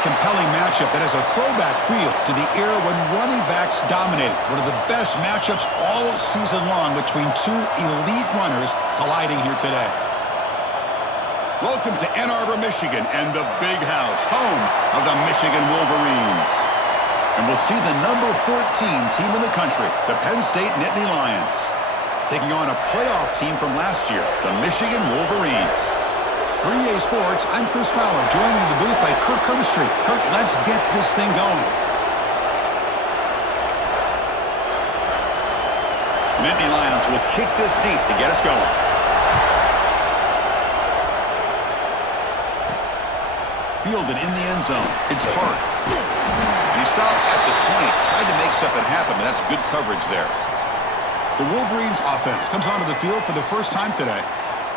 compelling matchup that has a throwback feel to the era when running backs dominated. One of the best matchups all season long between two elite runners colliding here today. Welcome to Ann Arbor, Michigan, and the Big House, home of the Michigan Wolverines. And we'll see the number 14 team in the country, the Penn State Nittany Lions, taking on a playoff team from last year, the Michigan Wolverines. For EA Sports, I'm Chris Fowler, joined in the booth by Kirk Hermstreet. Kirk, let's get this thing going. The Nittany Lions will kick this deep to get us going. Fielded in the end zone. It's Hart. And he stopped at the 20. Tried to make something happen, but that's good coverage there. The Wolverines offense comes onto the field for the first time today.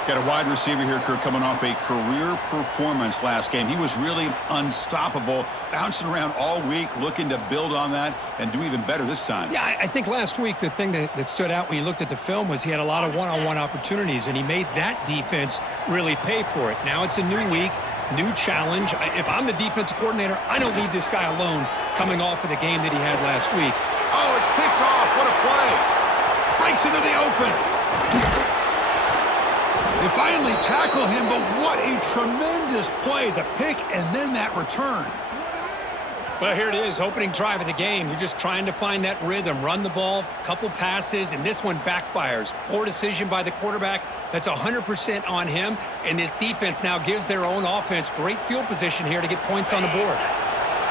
Got a wide receiver here, Kirk, coming off a career performance last game. He was really unstoppable, bouncing around all week, looking to build on that and do even better this time. Yeah, I think last week the thing that stood out when you looked at the film was he had a lot of one-on-one opportunities, and he made that defense really pay for it. Now it's a new week, new challenge. If I'm the defensive coordinator, I don't leave this guy alone coming off of the game that he had last week. Oh, it's picked off. What a play. Breaks into the open. They finally tackle him, but what a tremendous play. The pick and then that return. Well, here it is, opening drive of the game. You're just trying to find that rhythm, run the ball, a couple passes, and this one backfires. Poor decision by the quarterback. That's 100% on him, and this defense now gives their own offense great field position here to get points on the board.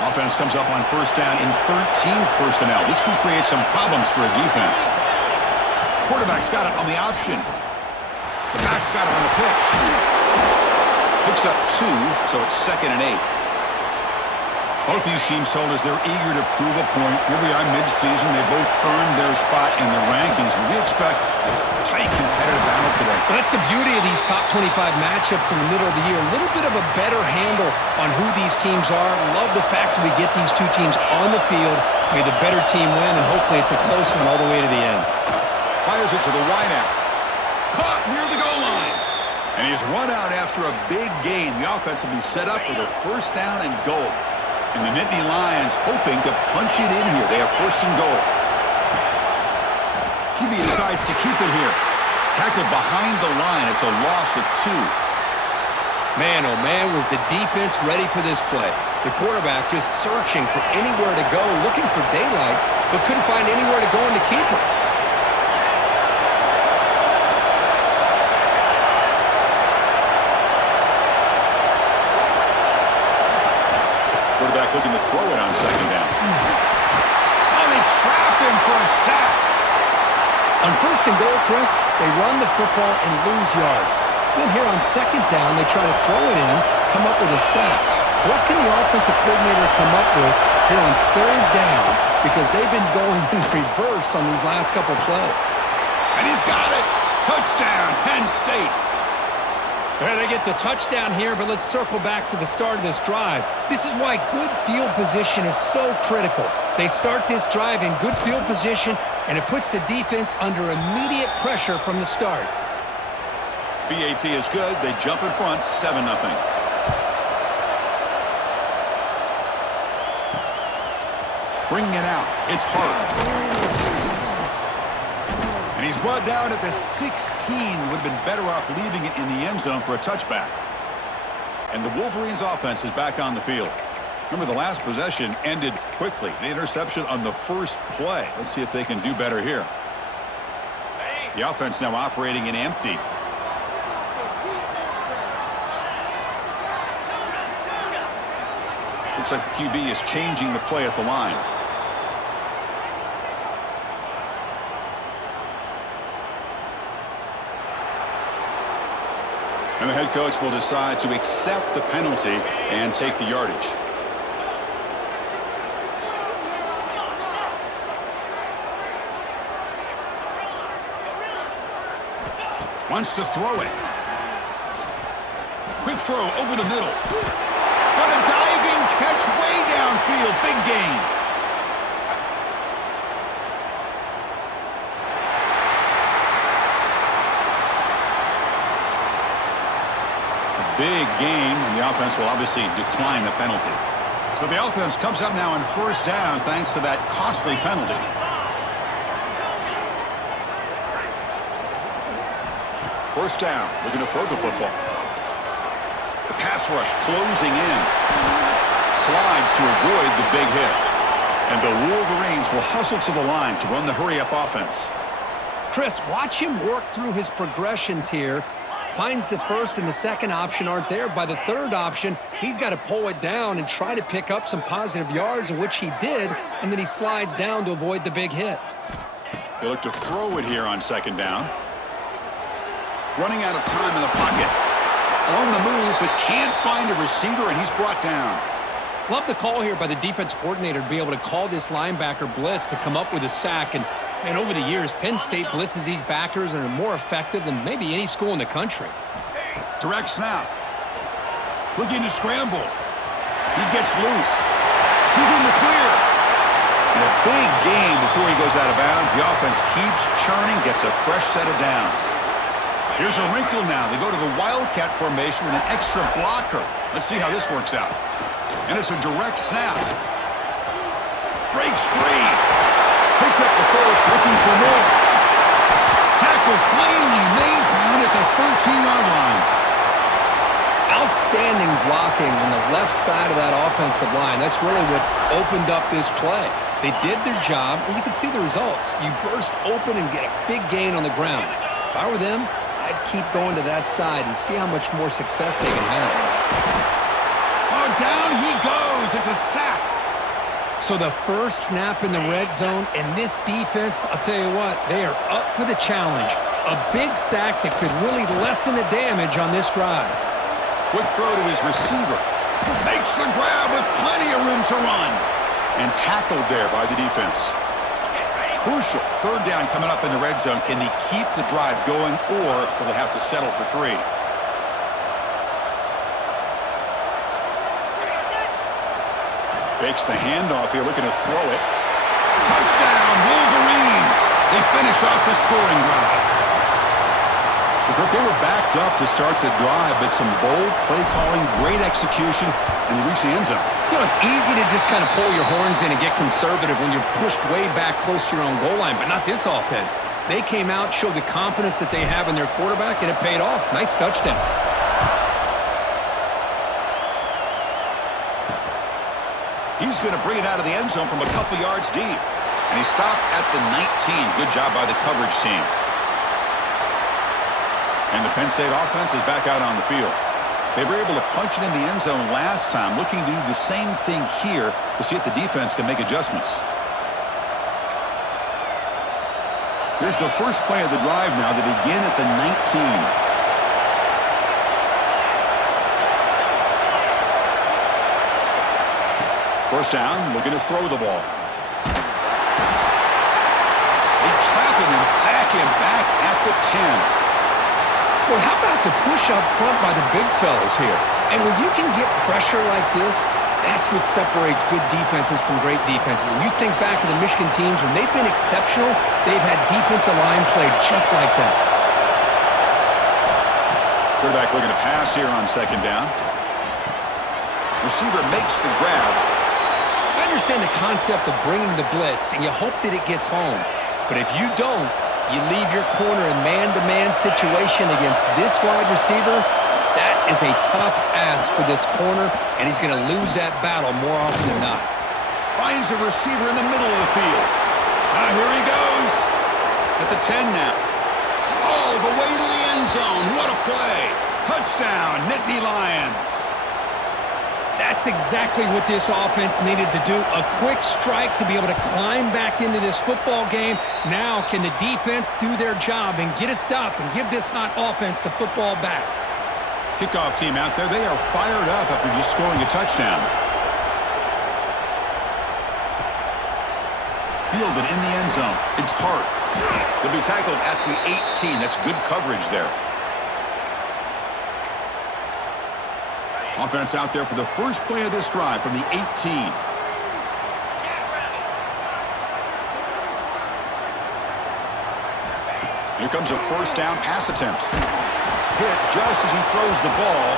Offense comes up on first down in 13 personnel. This can create some problems for a defense. Quarterback's got it on the option. The back's got it on the pitch. Picks up 2, so it's 2nd and 8. Both these teams told us they're eager to prove a point. Here we are mid-season. They both earned their spot in the rankings. But we expect a tight competitive battle today. Well, that's the beauty of these top 25 matchups in the middle of the year. A little bit of a better handle on who these teams are. Love the fact that we get these two teams on the field. May the better team win, and hopefully it's a close one all the way to the end. Fires it to the wideout. Caught near the goal line. And he's run out after a big gain. The offense will be set up with a first down and goal. And the Nittany Lions hoping to punch it in here. They have first and goal. QB decides to keep it here. Tackled behind the line. It's a loss of 2. Man, oh man, was the defense ready for this play. The quarterback just searching for anywhere to go, looking for daylight, but couldn't find anywhere to go in the keeper. Looking to throw it on second down. Oh, they trap him for a sack. On first and goal, Chris, they run the football and lose yards. Then here on second down, they try to throw it in, come up with a sack. What can the offensive coordinator come up with here on third down? Because they've been going in reverse on these last couple plays. And he's got it. Touchdown, Penn State. They get the touchdown here, but let's circle back to the start of this drive. This is why good field position is so critical. They start this drive in good field position, and it puts the defense under immediate pressure from the start. BAT is good. They jump in front, 7-0. Bringing it out. It's Hart. And he's brought down at the 16. Would have been better off leaving it in the end zone for a touchback. And the Wolverines offense is back on the field. Remember, the last possession ended quickly. An interception on the first play. Let's see if they can do better here. The offense now operating in empty. Looks like the QB is changing the play at the line. And the head coach will decide to accept the penalty and take the yardage. Wants to throw it. Quick throw over the middle. What a diving catch way downfield. Big gain. Big gain, and the offense will obviously decline the penalty. So the offense comes up now on first down thanks to that costly penalty. First down, looking to throw the football. The pass rush closing in. Slides to avoid the big hit. And the Wolverines will hustle to the line to run the hurry-up offense. Chris, watch him work through his progressions here. Finds the first and the second option aren't there. By the third option, he's got to pull it down and try to pick up some positive yards, of which he did, and then he slides down to avoid the big hit. They look to throw it here on second down. Running out of time in the pocket. On the move, but can't find a receiver, and he's brought down. Love the call here by the defense coordinator to be able to call this linebacker blitz to come up with a sack. And, man, over the years, Penn State blitzes these backers and are more effective than maybe any school in the country. Direct snap. Looking to scramble. He gets loose. He's in the clear. And a big gain before he goes out of bounds. The offense keeps churning, gets a fresh set of downs. Here's a wrinkle now. They go to the Wildcat formation with an extra blocker. Let's see how this works out. And it's a direct snap. Breaks free. Picks up the first, looking for more. Tackle finally made down at the 13-yard line. Outstanding blocking on the left side of that offensive line. That's really what opened up this play. They did their job, and you can see the results. You burst open and get a big gain on the ground. If I were them, I'd keep going to that side and see how much more success they can have. Oh, down he goes. It's a sack. So the first snap in the red zone, and this defense, I'll tell you what, they are up for the challenge. A big sack that could really lessen the damage on this drive. Quick throw to his receiver. Makes the grab with plenty of room to run. And tackled there by the defense. Crucial. Third down coming up in the red zone. Can they keep the drive going, or will they have to settle for three? Fakes the handoff here, looking to throw it. Touchdown, Wolverines! They finish off the scoring drive. They were backed up to start the drive, but some bold play calling, great execution, and they reach the end zone. You know, it's easy to just kind of pull your horns in and get conservative when you're pushed way back close to your own goal line, but not this offense. They came out, showed the confidence that they have in their quarterback, and it paid off. Nice touchdown. He's going to bring it out of the end zone from a couple yards deep. And he stopped at the 19. Good job by the coverage team. And the Penn State offense is back out on the field. They were able to punch it in the end zone last time, looking to do the same thing here to see if the defense can make adjustments. Here's the first play of the drive now. They begin at the 19. First down, looking to throw the ball. They trap him and sack him back at the 10. Well, how about the push up front by the big fellas here? And when you can get pressure like this, that's what separates good defenses from great defenses. And you think back to the Michigan teams, when they've been exceptional, they've had defensive line play just like that. Quarterback looking to pass here on second down. Receiver makes the grab. I understand the concept of bringing the blitz, and you hope that it gets home. But if you don't, you leave your corner in man-to-man situation against this wide receiver, that is a tough ask for this corner, and he's going to lose that battle more often than not. Finds a receiver in the middle of the field. Now here he goes. At the 10 now. All the way to the end zone. What a play. Touchdown, Nittany Lions. That's exactly what this offense needed to do. A quick strike to be able to climb back into this football game. Now can the defense do their job and get a stop and give this hot offense the football back? Kickoff team out there. They are fired up after just scoring a touchdown. Fielded in the end zone. It's Hart. He'll be tackled at the 18. That's good coverage there. Offense out there for the first play of this drive from the 18. Here comes a first down pass attempt. Hit just as he throws the ball.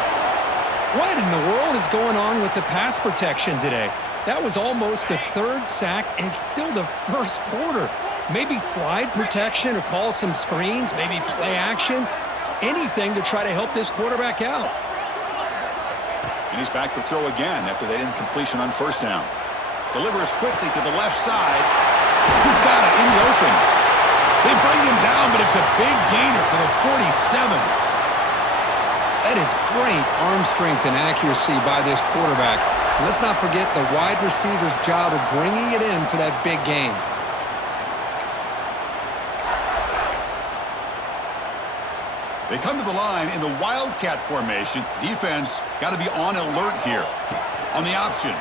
What in the world is going on with the pass protection today? That was almost a third sack, and it's still the first quarter. Maybe slide protection or call some screens, maybe play action, anything to try to help this quarterback out. And he's back to throw again after that incompletion on first down. Delivers quickly to the left side. He's got it in the open. They bring him down, but it's a big gainer to the 47. That is great arm strength and accuracy by this quarterback. And let's not forget the wide receiver's job of bringing it in for that big gain. They come to the line in the Wildcat formation. Defense got to be on alert here. On the option.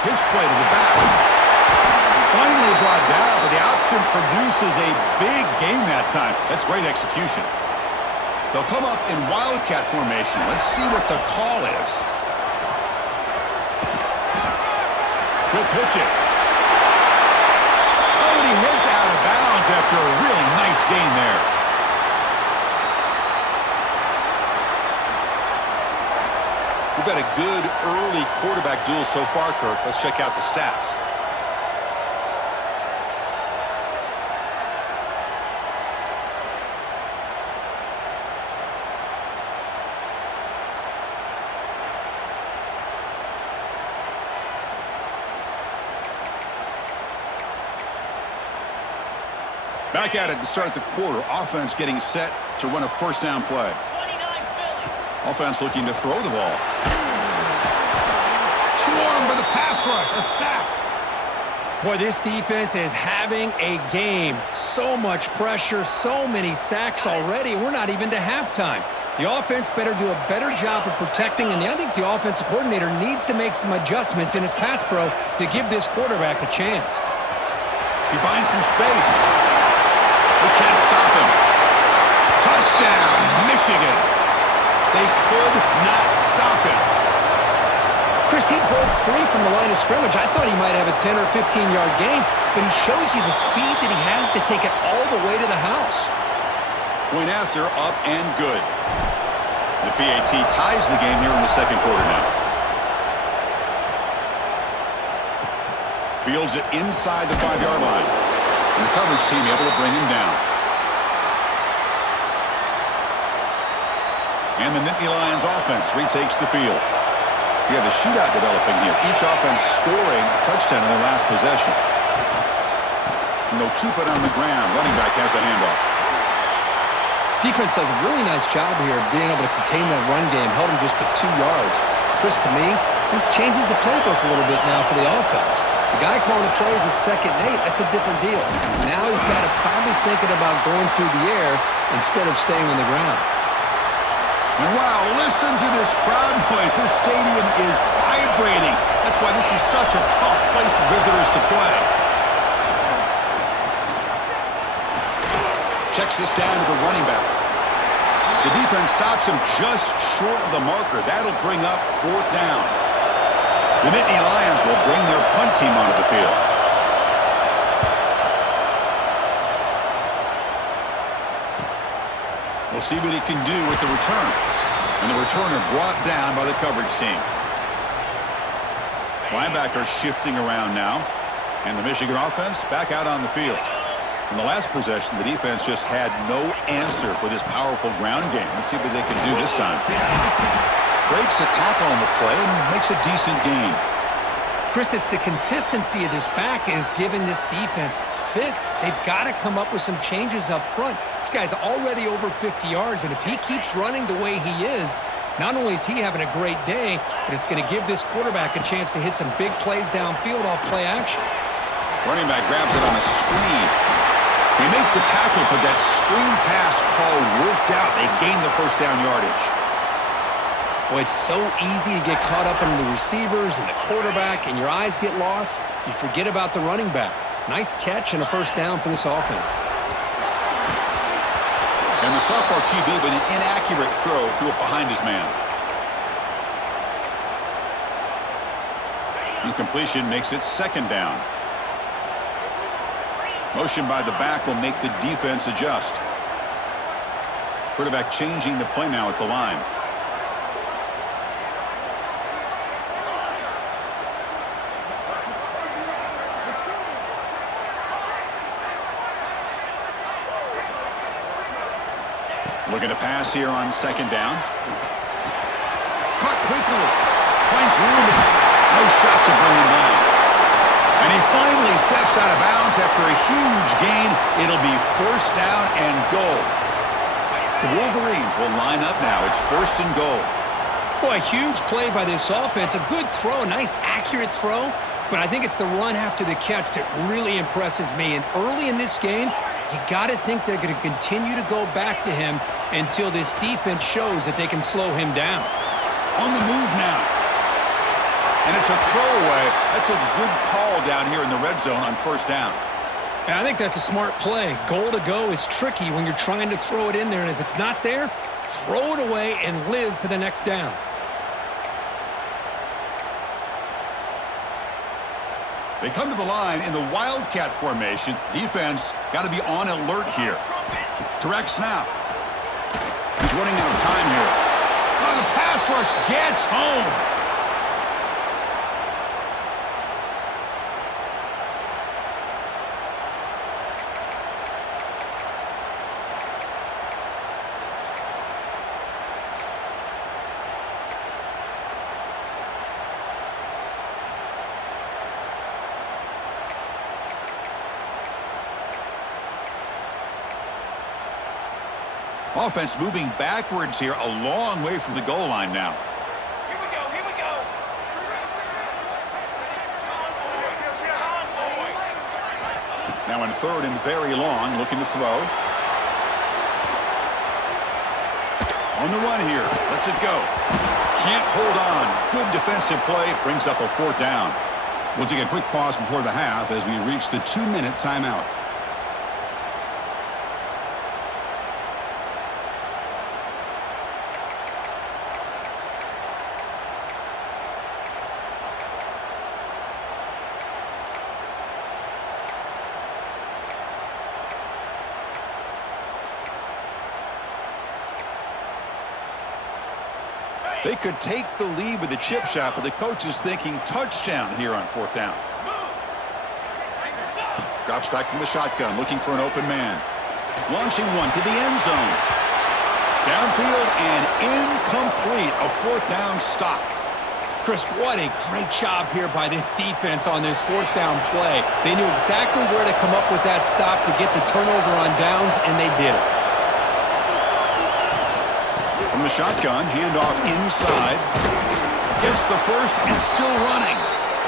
Pitch play to the back. Finally brought down, but the option produces a big gain that time. That's great execution. They'll come up in Wildcat formation. Let's see what the call is. Good pitch it. Oh, and he heads out of bounds after a really nice gain there. We've had a good early quarterback duel so far, Kirk. Let's check out the stats. Back at it to start the quarter. Offense getting set to run a first down play. Offense looking to throw the ball. Swarm for the pass rush. A sack. Boy, this defense is having a game. So much pressure, so many sacks already. We're not even to halftime. The offense better do a better job of protecting, and I think the offensive coordinator needs to make some adjustments in his pass pro to give this quarterback a chance. He finds some space. They can't stop him. Touchdown, Michigan. They could not stop him. Chris, he broke free from the line of scrimmage. I thought he might have a 10 or 15-yard gain, but he shows you the speed that he has to take it all the way to the house. Point after, up and good. The PAT ties the game here in the second quarter now. Fields it inside the 5-yard line. And the coverage team able to bring him down. And the Nittany Lions offense retakes the field. We have a shootout developing here. Each offense scoring a touchdown in their last possession. And they'll keep it on the ground. Running back has the handoff. Defense does a really nice job here of being able to contain that run game. Held him just to 2 yards. Chris, to me, this changes the playbook a little bit now for the offense. The guy calling the plays at 2nd and 8, that's a different deal. Now he's got to probably thinking about going through the air instead of staying on the ground. And wow, listen to this crowd noise. This stadium is vibrating. That's why this is such a tough place for visitors to play. Checks this down to the running back. The defense stops him just short of the marker. That'll bring up 4th down. The Nittany Lions will bring their punt team onto the field. We'll see what he can do with the return. And the returner brought down by the coverage team. Linebacker shifting around now. And the Michigan offense back out on the field. In the last possession, the defense just had no answer for this powerful ground game. Let's see what they can do this time. Breaks a tackle on the play and makes a decent gain. Chris, it's the consistency of this back is giving this defense fits. They've got to come up with some changes up front. This guy's already over 50 yards, and if he keeps running the way he is, not only is he having a great day, but it's going to give this quarterback a chance to hit some big plays downfield off play action. Running back grabs it on a screen. They make the tackle, but that screen pass call worked out. They gained the first down yardage. Well, it's so easy to get caught up in the receivers and the quarterback, and your eyes get lost. You forget about the running back. Nice catch and a first down for this offense. And the sophomore QB with an inaccurate throw threw it behind his man. Incompletion makes it 2nd down. Motion by the back will make the defense adjust. Quarterback changing the play now at the line. Looking to pass here on second down. Caught quickly. Finds room. No shot to bring him down. And he finally steps out of bounds after a huge gain. It'll be first down and goal. The Wolverines will line up now. It's first and goal. Boy, a huge play by this offense. A good throw, a nice accurate throw. But I think it's the run after the catch that really impresses me. And early in this game, you got to think they're going to continue to go back to him until this defense shows that they can slow him down. On the move now. And it's a throwaway. That's a good call down here in the red zone on first down. And I think that's a smart play. Goal to go is tricky when you're trying to throw it in there. And if it's not there, throw it away and live for the next down. They come to the line in the Wildcat formation. Defense got to be on alert here. Direct snap. He's running out of time here. Oh, the pass rush gets home. Offense moving backwards here, a long way from the goal line now. Here we go, here we go. Now in third and very long, looking to throw. On the run here, lets it go. Can't hold on. Good defensive play, brings up a fourth down. We'll take a quick pause before the half as we reach the 2-minute timeout. They could take the lead with a chip shot, but the coach is thinking touchdown here on fourth down. Drops back from the shotgun, looking for an open man. Launching one to the end zone. Downfield and incomplete. A fourth down stop. Chris, what a great job here by this defense on this fourth down play. They knew exactly where to come up with that stop to get the turnover on downs, and they did it. From the shotgun, handoff inside. Gets the first and still running.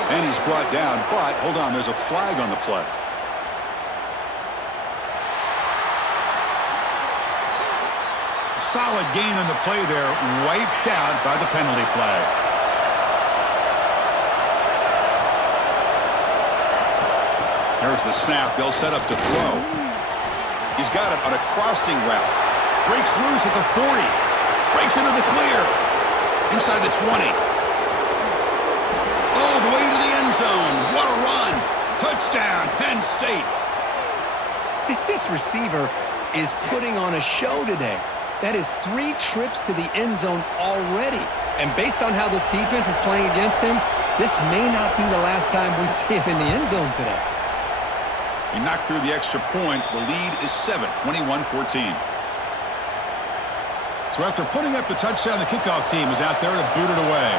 And he's brought down, but hold on, there's a flag on the play. Solid gain on the play there, wiped out by the penalty flag. There's the snap. They'll set up to throw. He's got it on a crossing route. Breaks loose at the 40. Breaks into the clear. Inside the 20. All the way to the end zone. What a run. Touchdown, Penn State. This receiver is putting on a show today. That is 3 trips to the end zone already. And based on how this defense is playing against him, this may not be the last time we see him in the end zone today. He knocked through the extra point. The lead is 7, 21-14. So after putting up the touchdown, the kickoff team is out there to boot it away.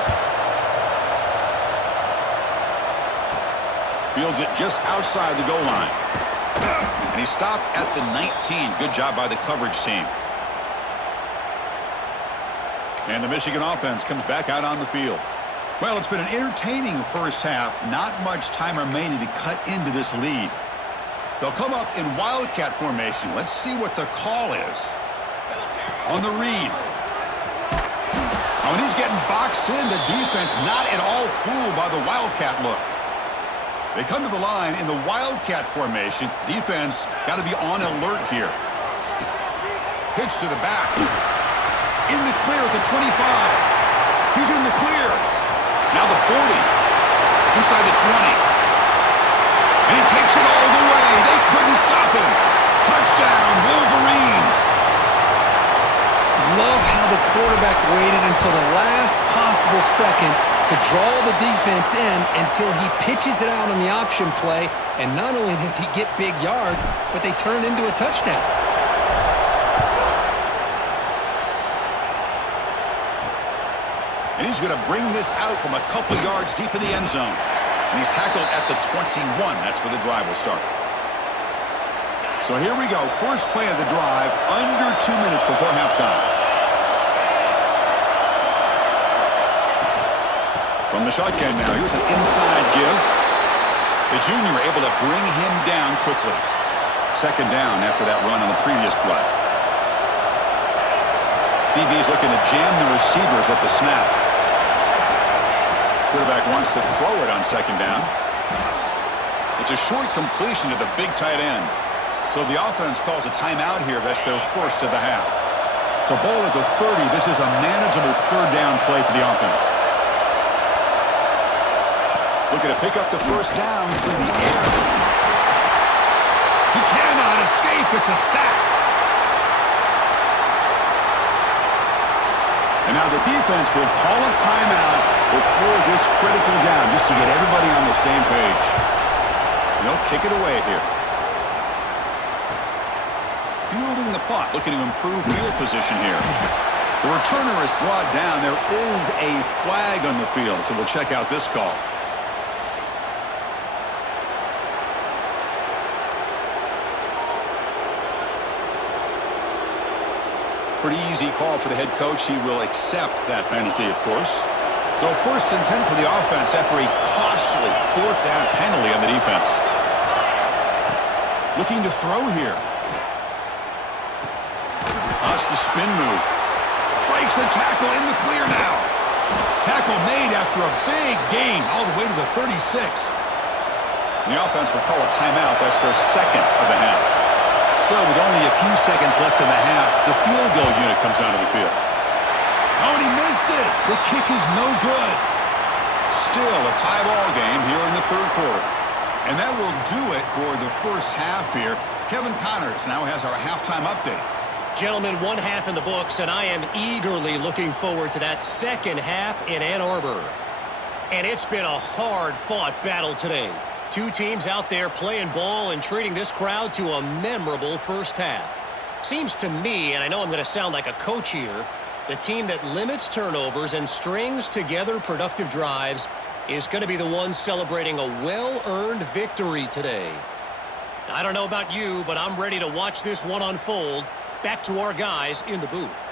Fields it just outside the goal line. And he stopped at the 19. Good job by the coverage team. And the Michigan offense comes back out on the field. Well, it's been an entertaining first half. Not much time remaining to cut into this lead. They'll come up in Wildcat formation. Let's see what the call is. On the read. Now, when he's getting boxed in, the defense not at all fooled by the Wildcat look. They come to the line in the Wildcat formation. Defense got to be on alert here. Pitch to the back. In the clear at the 25. He's in the clear. Now the 40. Inside the 20. And he takes it all the way. They couldn't stop him. Touchdown, Wolverines. how the quarterback waited until the last possible second to draw the defense in until he pitches it out on the option play, and not only does he get big yards, but they turn into a touchdown. And he's going to bring this out from a couple yards deep in the end zone. And he's tackled at the 21. That's where the drive will start. So here we go. First play of the drive, under 2 minutes before halftime. From the shotgun now, here's an inside give. The junior able to bring him down quickly. Second down after that run on the previous play. DB is looking to jam the receivers at the snap. Quarterback wants to throw it on second down. It's a short completion to the big tight end. So the offense calls a timeout here. That's their first of the half. So ball at the 30. This is a manageable third down play for the offense. Looking to pick up the first down through the air. He cannot escape. It's a sack. And now the defense will call a timeout before this critical down, just to get everybody on the same page. And they'll kick it away here. Fielding the punt, looking to improve field position here. The returner is brought down. There is a flag on the field, so we'll check out this call. Pretty easy call for the head coach. He will accept that penalty, of course. So first and 10 for the offense after a costly fourth down penalty on the defense. Looking to throw here. That's the spin move. Breaks a tackle in the clear now. Tackle made after a big gain all the way to the 36. The offense will call a timeout. That's their second of the half. So with only a few seconds left in the half, the field goal unit comes out of the field. Oh, and he missed it. The kick is no good. Still a tie ball game here in the third quarter. And that will do it for the first half here. Kevin Connors now has our halftime update. Gentlemen, one half in the books, and I am eagerly looking forward to that second half in Ann Arbor. And it's been a hard-fought battle today. Two teams out there playing ball and treating this crowd to a memorable first half. Seems to me, and I know I'm going to sound like a coach here, the team that limits turnovers and strings together productive drives is going to be the one celebrating a well-earned victory today. I don't know about you, but I'm ready to watch this one unfold. Back to our guys in the booth.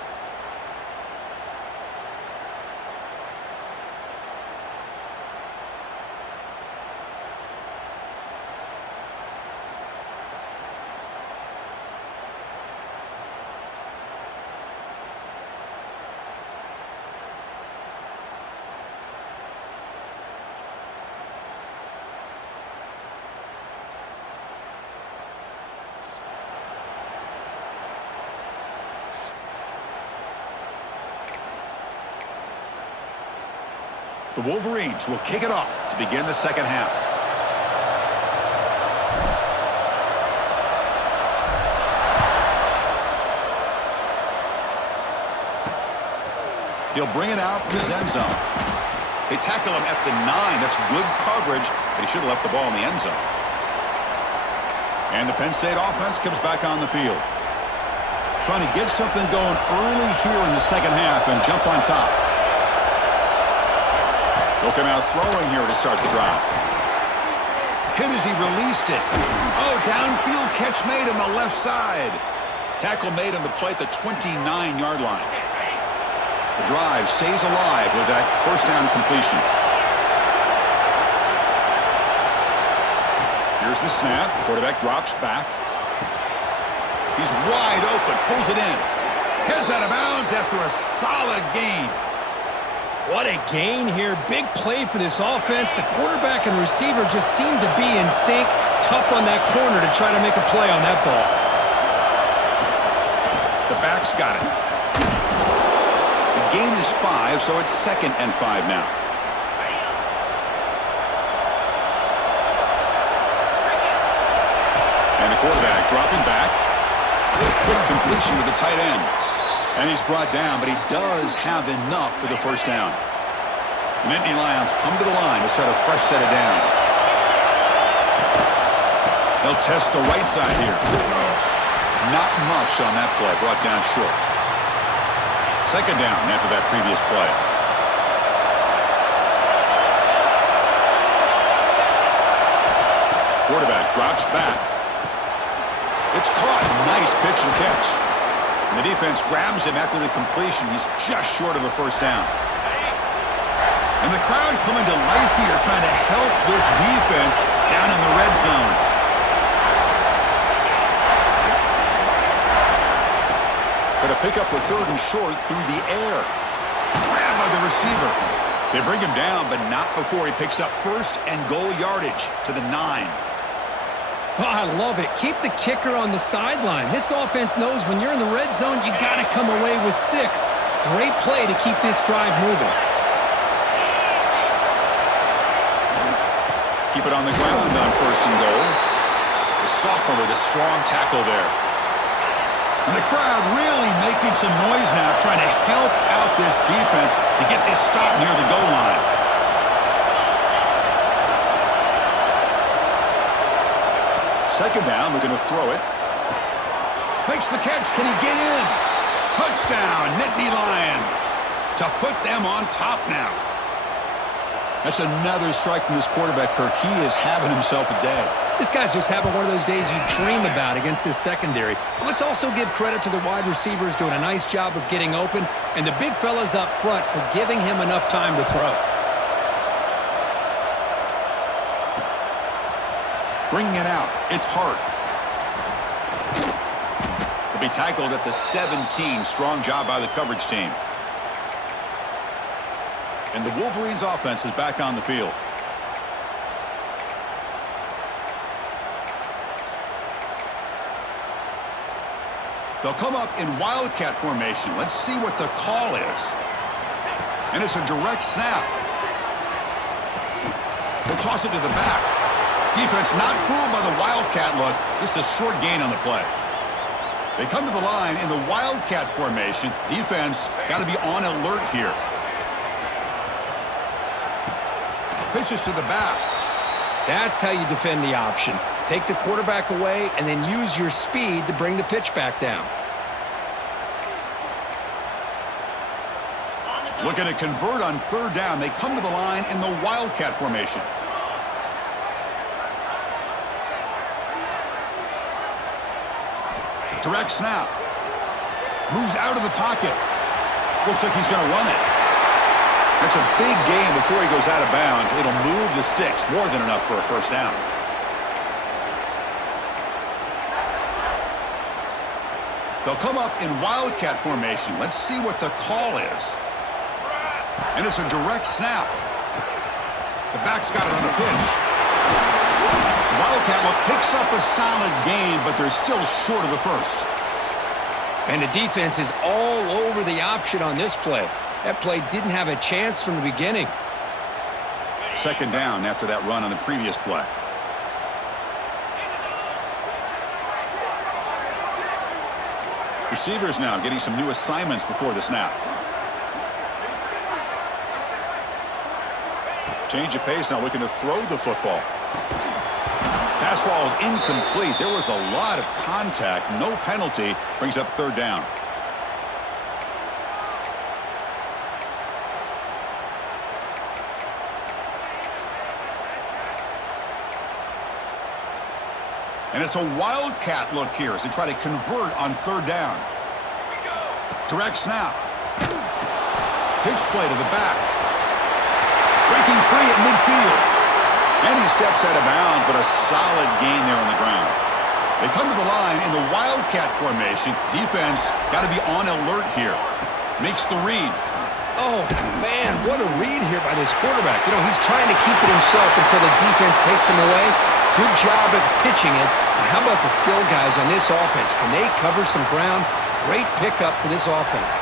The Wolverines will kick it off to begin the second half. He'll bring it out from his end zone. They tackle him at the 9. That's good coverage, but he should have left the ball in the end zone. And the Penn State offense comes back on the field. Trying to get something going early here in the second half and jump on top. They'll come out throwing here to start the drive. Hit as he released it. Oh, downfield catch made on the left side. Tackle made on the play at the 29-yard line. The drive stays alive with that first down completion. Here's the snap. Quarterback drops back. He's wide open, pulls it in. Heads out of bounds after a solid gain. What a gain here. Big play for this offense. The quarterback and receiver just seem to be in sync. Tough on that corner to try to make a play on that ball. The back's got it. The gain is 5, so it's 2nd and 5 now. And the quarterback dropping back. Good completion to the tight end. And he's brought down, but he does have enough for the first down. The Nittany Lions come to the line to set a fresh set of downs. They'll test the right side here. Not much on that play, brought down short. Second down after that previous play. Quarterback drops back. It's caught. Nice pitch and catch. And the defense grabs him after the completion. He's just short of a first down. And the crowd coming to life here, trying to help this defense down in the red zone. Going to pick up the third and short through the air. Grabbed by the receiver. They bring him down, but not before he picks up first and goal yardage to the 9. Oh, I love it. Keep the kicker on the sideline. This offense knows when you're in the red zone, you got to come away with 6. Great play to keep this drive moving. Keep it on the ground on first and goal. The sophomore with a strong tackle there. And the crowd really making some noise now, trying to help out this defense to get this stop near the goal line. Second down, we're going to throw it. Makes the catch. Can he get in? Touchdown, Nittany Lions. To put them on top now. That's another strike from this quarterback, Kirk. He is having himself a day. This guy's just having one of those days you dream about against this secondary. But let's also give credit to the wide receivers doing a nice job of getting open, and the big fellas up front for giving him enough time to throw. Bringing it out. It's Hart. He'll be tackled at the 17. Strong job by the coverage team. And the Wolverines' offense is back on the field. They'll come up in wildcat formation. Let's see what the call is. And it's a direct snap. They'll toss it to the back. Defense not fooled by the wildcat look. Just a short gain on the play. They come to the line in the wildcat formation. Defense got to be on alert here. Pitches to the back. That's how you defend the option. Take the quarterback away and then use your speed to bring the pitch back down. Looking to convert on third down. They come to the line in the wildcat formation. Direct snap. Moves out of the pocket. Looks like he's going to run it. That's a big gain before he goes out of bounds. It'll move the sticks, more than enough for a first down. They'll come up in wildcat formation. Let's see what the call is. And it's a direct snap. The back's got it on the pitch. The wildcat look picks up a solid gain, but they're still short of the first. And the defense is all over the option on this play. That play didn't have a chance from the beginning. Second down after that run on the previous play. Receivers now getting some new assignments before the snap. Change of pace now, looking to throw the football. Pass ball is incomplete. There was a lot of contact. No penalty. Brings up third down. And it's a wildcat look here as they try to convert on third down. Direct snap. Pitch play to the back. Breaking free at midfield. And he steps out of bounds, but a solid gain there on the ground. They come to the line in the wildcat formation. Defense got to be on alert here. Makes the read. Oh, man, what a read here by this quarterback. You know, he's trying to keep it himself until the defense takes him away. Good job at pitching it. How about the skill guys on this offense? Can they cover some ground? Great pickup for this offense.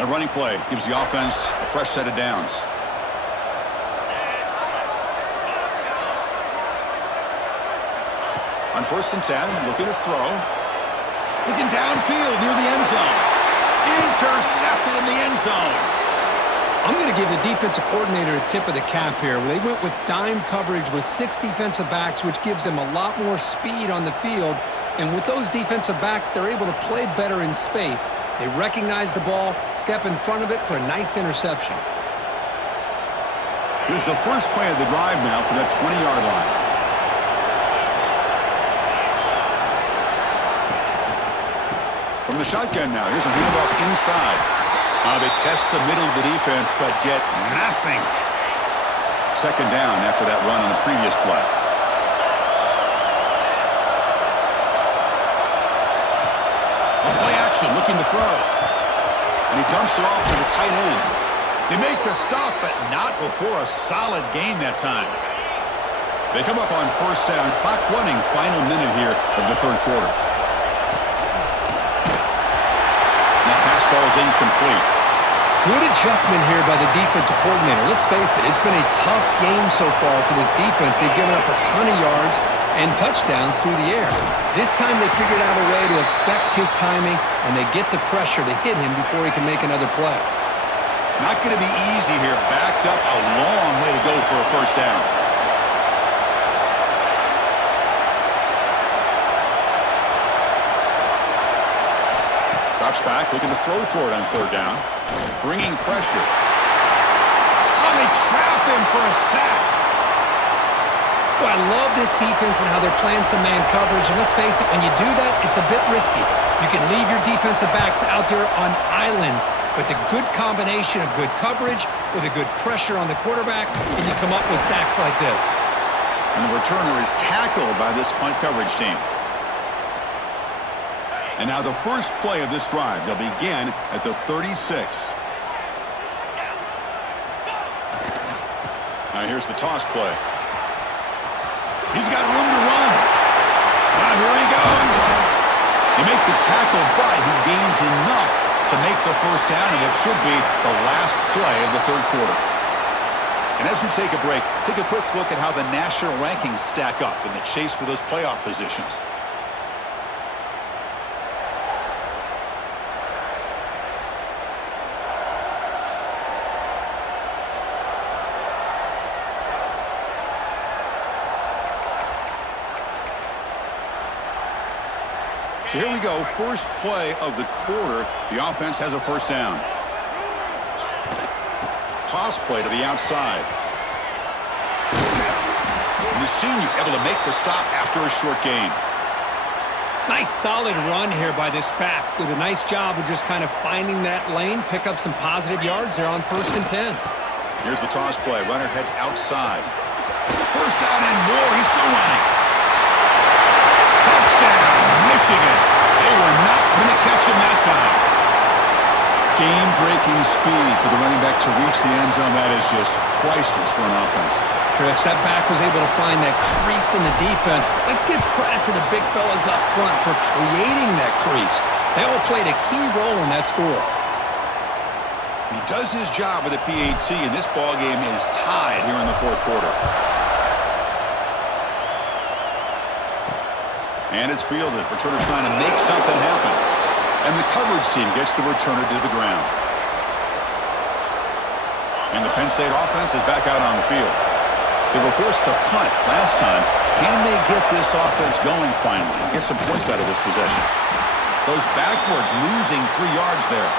A running play gives the offense a fresh set of downs. On 1st and 10, looking to throw. Looking downfield near the end zone. Intercepted in the end zone. I'm going to give the defensive coordinator a tip of the cap here. They went with dime coverage with 6 defensive backs, which gives them a lot more speed on the field. And with those defensive backs, they're able to play better in space. They recognize the ball, step in front of it for a nice interception. Here's the first play of the drive now from that 20-yard line. From the shotgun now, here's a handoff inside. They test the middle of the defense, but get nothing. 2nd down after that run on the previous play. A play action, looking to throw. And he dumps it off to the tight end. They make the stop, but not before a solid gain that time. They come up on 1st down, clock running, final minute here of the 3rd quarter. Ball's incomplete. Good adjustment here by the defensive coordinator. Let's face it, it's been a tough game so far for this defense. They've given up a ton of yards and touchdowns through the air. This time they figured out a way to affect his timing, and they get the pressure to hit him before he can make another play. Not going to be easy here. Backed up a long way to go for a 1st down. Drops back, looking to throw for it on 3rd down. Bringing pressure. Oh, they trap him for a sack. Well, I love this defense and how they're playing some man coverage. And let's face it, when you do that, it's a bit risky. You can leave your defensive backs out there on islands, but the good combination of good coverage with a good pressure on the quarterback, and you come up with sacks like this. And the returner is tackled by this punt coverage team. And now the first play of this drive. They'll begin at the 36. Now here's the toss play. He's got room to run. Now here he goes. They make the tackle, but he gains enough to make the 1st down, and it should be the last play of the 3rd quarter. And as we take a break, take a quick look at how the national rankings stack up in the chase for those playoff positions. So here we go, first play of the quarter. The offense has a 1st down. Toss play to the outside. And the senior able to make the stop after a short gain. Nice solid run here by this back. Did a nice job of just kind of finding that lane, pick up some positive yards there on 1st and 10. Here's the toss play. Runner heads outside. 1st down and more. He's still running. Touchdown, Michigan. They were not going to catch him that time. Game-breaking speed for the running back to reach the end zone. That is just priceless for an offense. Chris, that back was able to find that crease in the defense. Let's give credit to the big fellas up front for creating that crease. They all played a key role in that score. He does his job with a PAT, and this ball game is tied here in the 4th quarter. And it's fielded. Returner trying to make something happen. And the coverage team gets the returner to the ground. And the Penn State offense is back out on the field. They were forced to punt last time. Can they get this offense going finally? Get some points out of this possession. Goes backwards, losing 3 yards there.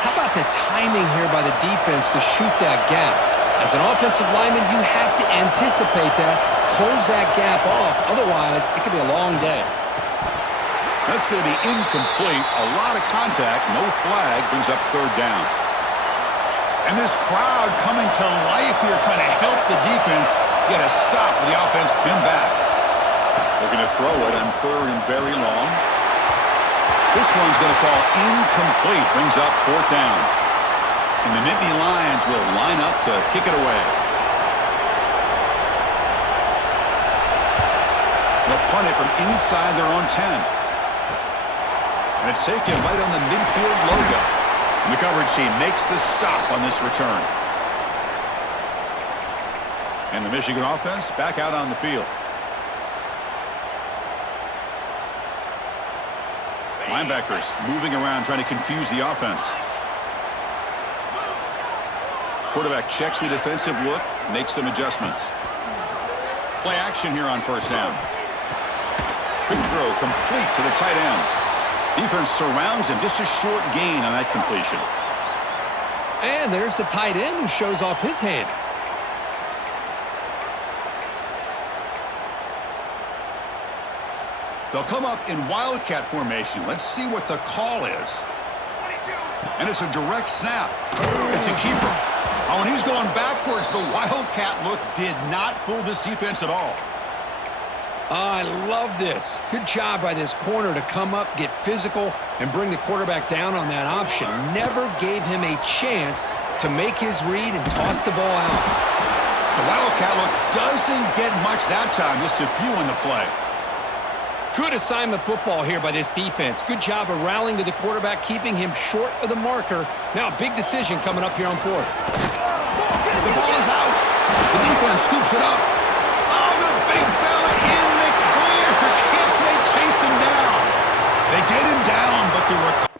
How about the timing here by the defense to shoot that gap? As an offensive lineman, you have to anticipate that, close that gap off. Otherwise, it could be a long day. That's going to be incomplete. A lot of contact. No flag. Brings up 3rd down. And this crowd coming to life here, trying to help the defense get a stop with the offense pinned back. Looking to throw it on 3rd and very long. This one's going to fall incomplete. Brings up 4th down. And the Nittany Lions will line up to kick it away. They'll punt it from inside their own 10. And it's taken right on the midfield logo. And the coverage team makes the stop on this return. And the Michigan offense back out on the field. Linebackers moving around, trying to confuse the offense. Quarterback checks the defensive look, makes some adjustments. Play action here on first down. Quick throw complete to the tight end. Defense surrounds him. Just a short gain on that completion. And there's the tight end who shows off his hands. They'll come up in wildcat formation. Let's see what the call is. And it's a direct snap. It's a keeper. Oh, and he's going backwards. The wildcat look did not fool this defense at all. I love this. Good job by this corner to come up, get physical, and bring the quarterback down on that option. Never gave him a chance to make his read and toss the ball out. The wildcat look doesn't get much that time. Just a few in the play. Good assignment football here by this defense. Good job of rallying to the quarterback, keeping him short of the marker. Now a big decision coming up here on fourth. The ball is out. The defense scoops it up. Oh, the big fella in the clear. Can they chase him down? They get him down, but the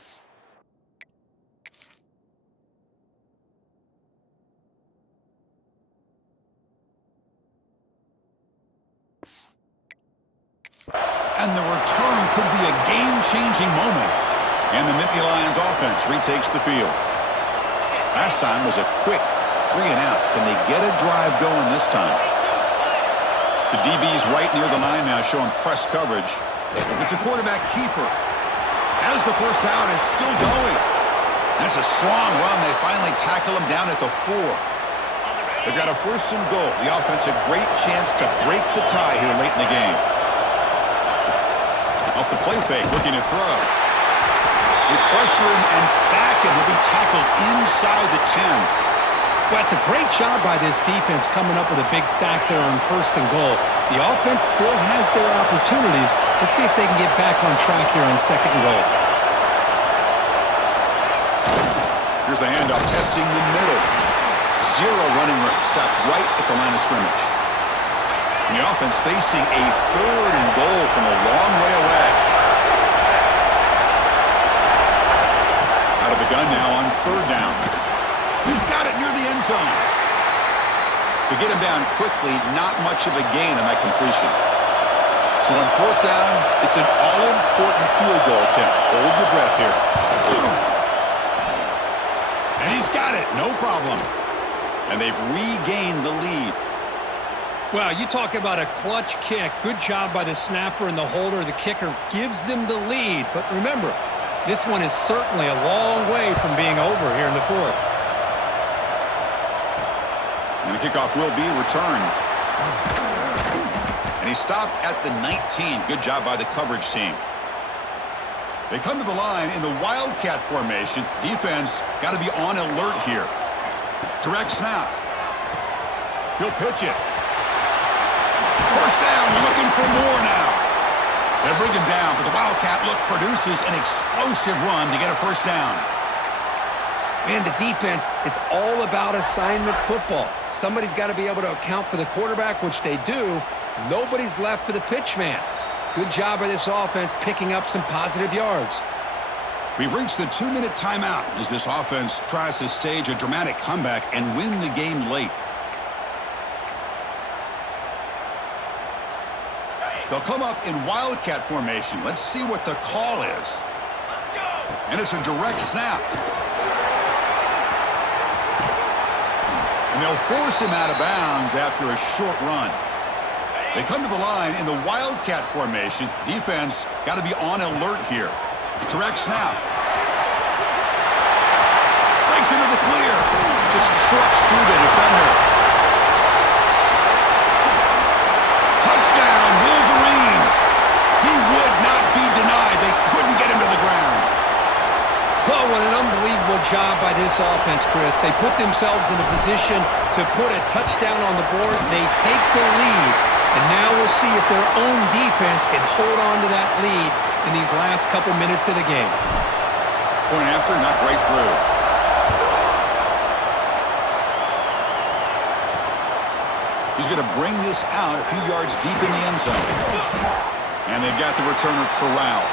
and the return could be a game-changing moment. And the Nittany Lions offense retakes the field. Last time was a quick 3-and-out. Can they get a drive going this time? The DB's right near the line now, showing press coverage. It's a quarterback keeper. As the first down is still going. That's a strong run. They finally tackle him down at the 4. They've got a first and goal. The offense a great chance to break the tie here late in the game. Off the play fake, looking to throw. They pressure him and sack him. He'll be tackled inside the 10. Well, it's a great job by this defense coming up with a big sack there on first and goal. The offense still has their opportunities. Let's see if they can get back on track here on second and goal. Here's the handoff, testing the middle. Zero running room. Stop right at the line of scrimmage. And the offense facing a third and goal from a long way away. Out of the gun now on third down. He's got it near the end zone. To get him down quickly, not much of a gain on that completion. So on fourth down, it's an all-important field goal attempt. Hold your breath here. And he's got it, no problem. And they've regained the lead. Well, you talk about a clutch kick. Good job by the snapper and the holder. The kicker gives them the lead. But remember, this one is certainly a long way from being over here in the fourth. And the kickoff will be returned. And he stopped at the 19. Good job by the coverage team. They come to the line in the wildcat formation. Defense got to be on alert here. Direct snap. He'll pitch it. First down, looking for more now. They'll bring him down, but the wildcat look produces an explosive run to get a first down. Man, the defense, it's all about assignment football. Somebody's got to be able to account for the quarterback, which they do. Nobody's left for the pitch man. Good job by this offense picking up some positive yards. We've reached the 2-minute timeout as this offense tries to stage a dramatic comeback and win the game late. They'll come up in wildcat formation. Let's see what the call is. And it's a direct snap. And they'll force him out of bounds after a short run. They come to the line in the wildcat formation. Defense got to be on alert here. Direct snap. Breaks into the clear. Just trucks through the defender. Touchdown, Wolverines. He would not be denied. They couldn't get him to the ground. Well, what an unbelievable job by this offense, Chris. They put themselves in a position to put a touchdown on the board. They take the lead, and now we'll see if their own defense can hold on to that lead in these last couple minutes of the game. Point after, not right through. He's going to bring this out a few yards deep in the end zone. And they've got the returner corralled.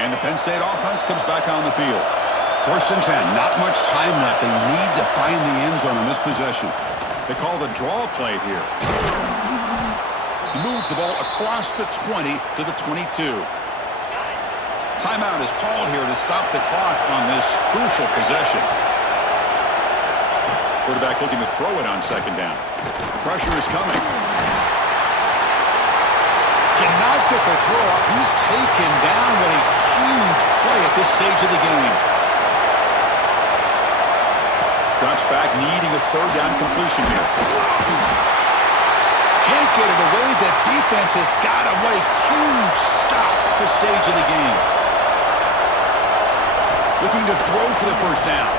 And the Penn State offense comes back on the field. 1st and 10, not much time left. They need to find the end zone on this possession. They call the draw play here. He moves the ball across the 20 to the 22. Timeout is called here to stop the clock on this crucial possession. Quarterback looking to throw it on 2nd down. Pressure is coming. Cannot get the throw off. He's taken down with a huge play at this stage of the game. Drops back, needing a 3rd down completion here. Can't get it away. The defense has got him. What a huge stop at this stage of the game. Looking to throw for the 1st down.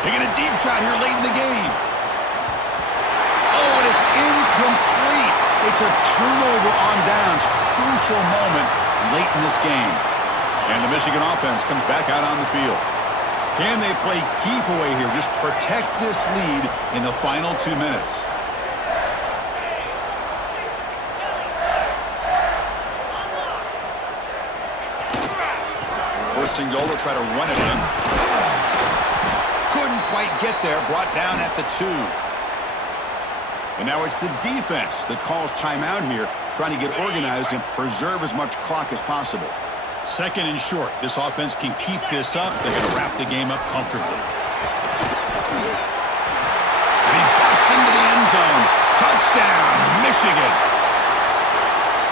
Taking a deep shot here late in the game. Oh, and it's incomplete. It's a turnover on downs. Crucial moment late in this game. And the Michigan offense comes back out on the field. Can they play keep away here? Just protect this lead in the final 2 minutes. First and goal, they'll try to run it in. Couldn't quite get there, brought down at the 2. And now it's the defense that calls timeout here, trying to get organized and preserve as much clock as possible. 2nd and short. This offense can keep this up. They're going to wrap the game up comfortably. And he busts into the end zone. Touchdown, Michigan.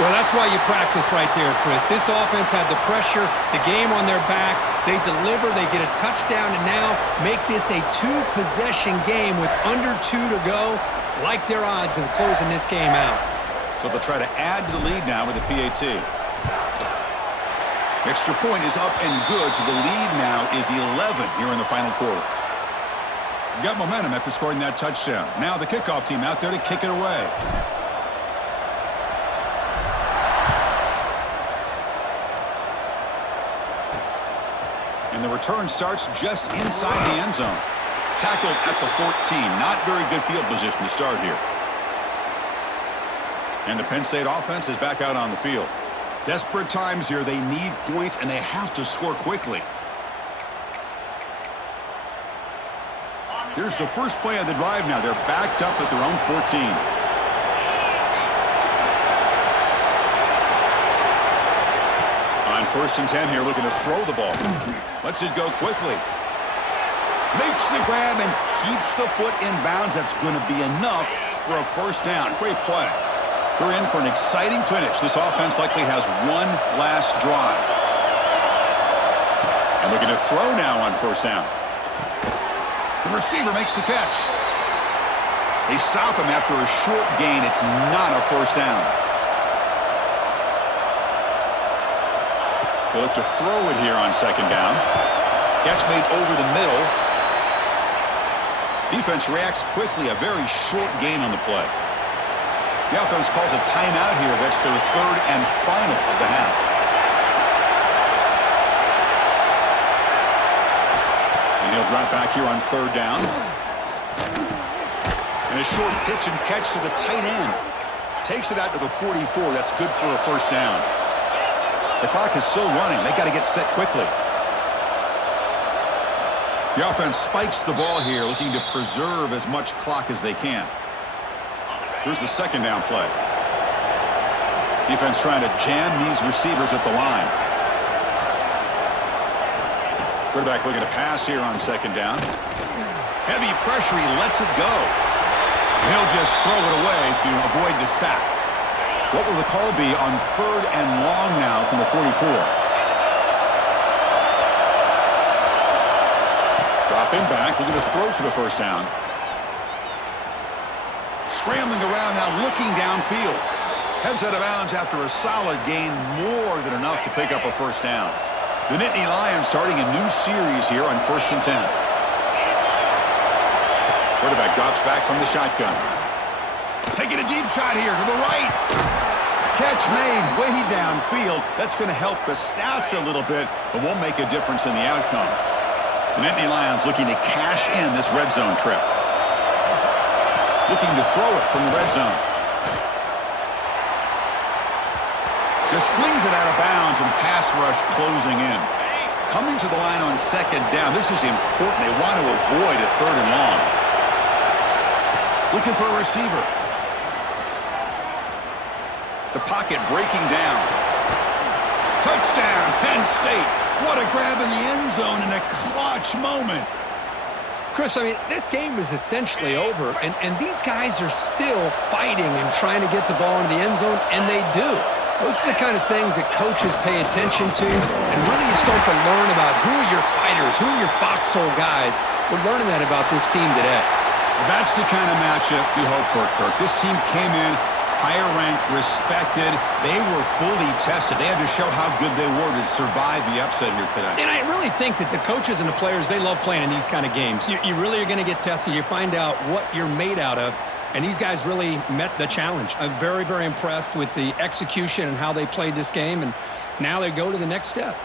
Well, that's why you practice right there, Chris. This offense had the pressure, the game on their back. They deliver, they get a touchdown, and now make this a 2-possession game with under 2 to go. Like their odds of closing this game out. So they'll try to add to the lead now with a PAT. Extra point is up and good, so the lead now is 11 here in the final quarter. Got momentum after scoring that touchdown. Now the kickoff team out there to kick it away. And the return starts just inside the end zone. Tackled at the 14. Not very good field position to start here. And the Penn State offense is back out on the field. Desperate times here. They need points, and they have to score quickly. Here's the first play of the drive now. They're backed up at their own 14. On 1st and 10 here, looking to throw the ball. Lets it go quickly. Makes the grab and keeps the foot in bounds. That's going to be enough for a 1st down. Great play. We're in for an exciting finish. This offense likely has one last drive. And looking to throw now on 1st down. The receiver makes the catch. They stop him after a short gain. It's not a 1st down. They look to throw it here on 2nd down. Catch made over the middle. Defense reacts quickly. A very short gain on the play. The offense calls a timeout here. That's their 3rd and final of the half. And he'll drop back here on 3rd down. And a short pitch and catch to the tight end. Takes it out to the 44. That's good for a 1st down. The clock is still running. They got to get set quickly. The offense spikes the ball here, looking to preserve as much clock as they can. Here's the 2nd down play. Defense trying to jam these receivers at the line. Quarterback looking to pass here on 2nd down. Heavy pressure, he lets it go. He'll just throw it away to avoid the sack. What will the call be on 3rd and long now from the 44? Dropping back, looking to throw for the 1st down. Scrambling around now, looking downfield. Heads out of bounds after a solid gain, more than enough to pick up a 1st down. The Nittany Lions starting a new series here on 1st and 10. Quarterback drops back from the shotgun. Taking a deep shot here to the right. Catch made way downfield. That's going to help the stats a little bit, but won't make a difference in the outcome. The Nittany Lions looking to cash in this red zone trip. Looking to throw it from the red zone. Just flings it out of bounds, and the pass rush closing in. Coming to the line on second down. This is important. They want to avoid a third and long. Looking for a receiver. The pocket breaking down. Touchdown, Penn State. What a grab in the end zone in a clutch moment. Chris, I mean, this game is essentially over, and these guys are still fighting and trying to get the ball into the end zone, and they do. Those are the kind of things that coaches pay attention to, and really you start to learn about who are your fighters, who are your foxhole guys. We're learning that about this team today. Well, that's the kind of matchup you hope for, Kirk. This team came in higher ranked, respected. They were fully tested. They had to show how good they were to survive the upset here today. And I really think that the coaches and the players, they love playing in these kind of games. You really are going to get tested. You find out what you're made out of. And these guys really met the challenge. I'm very, very impressed with the execution and how they played this game. And now they go to the next step.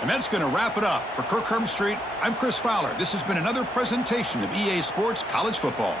And that's going to wrap it up. For Kirk Herbstreit, I'm Chris Fowler. This has been another presentation of EA Sports College Football.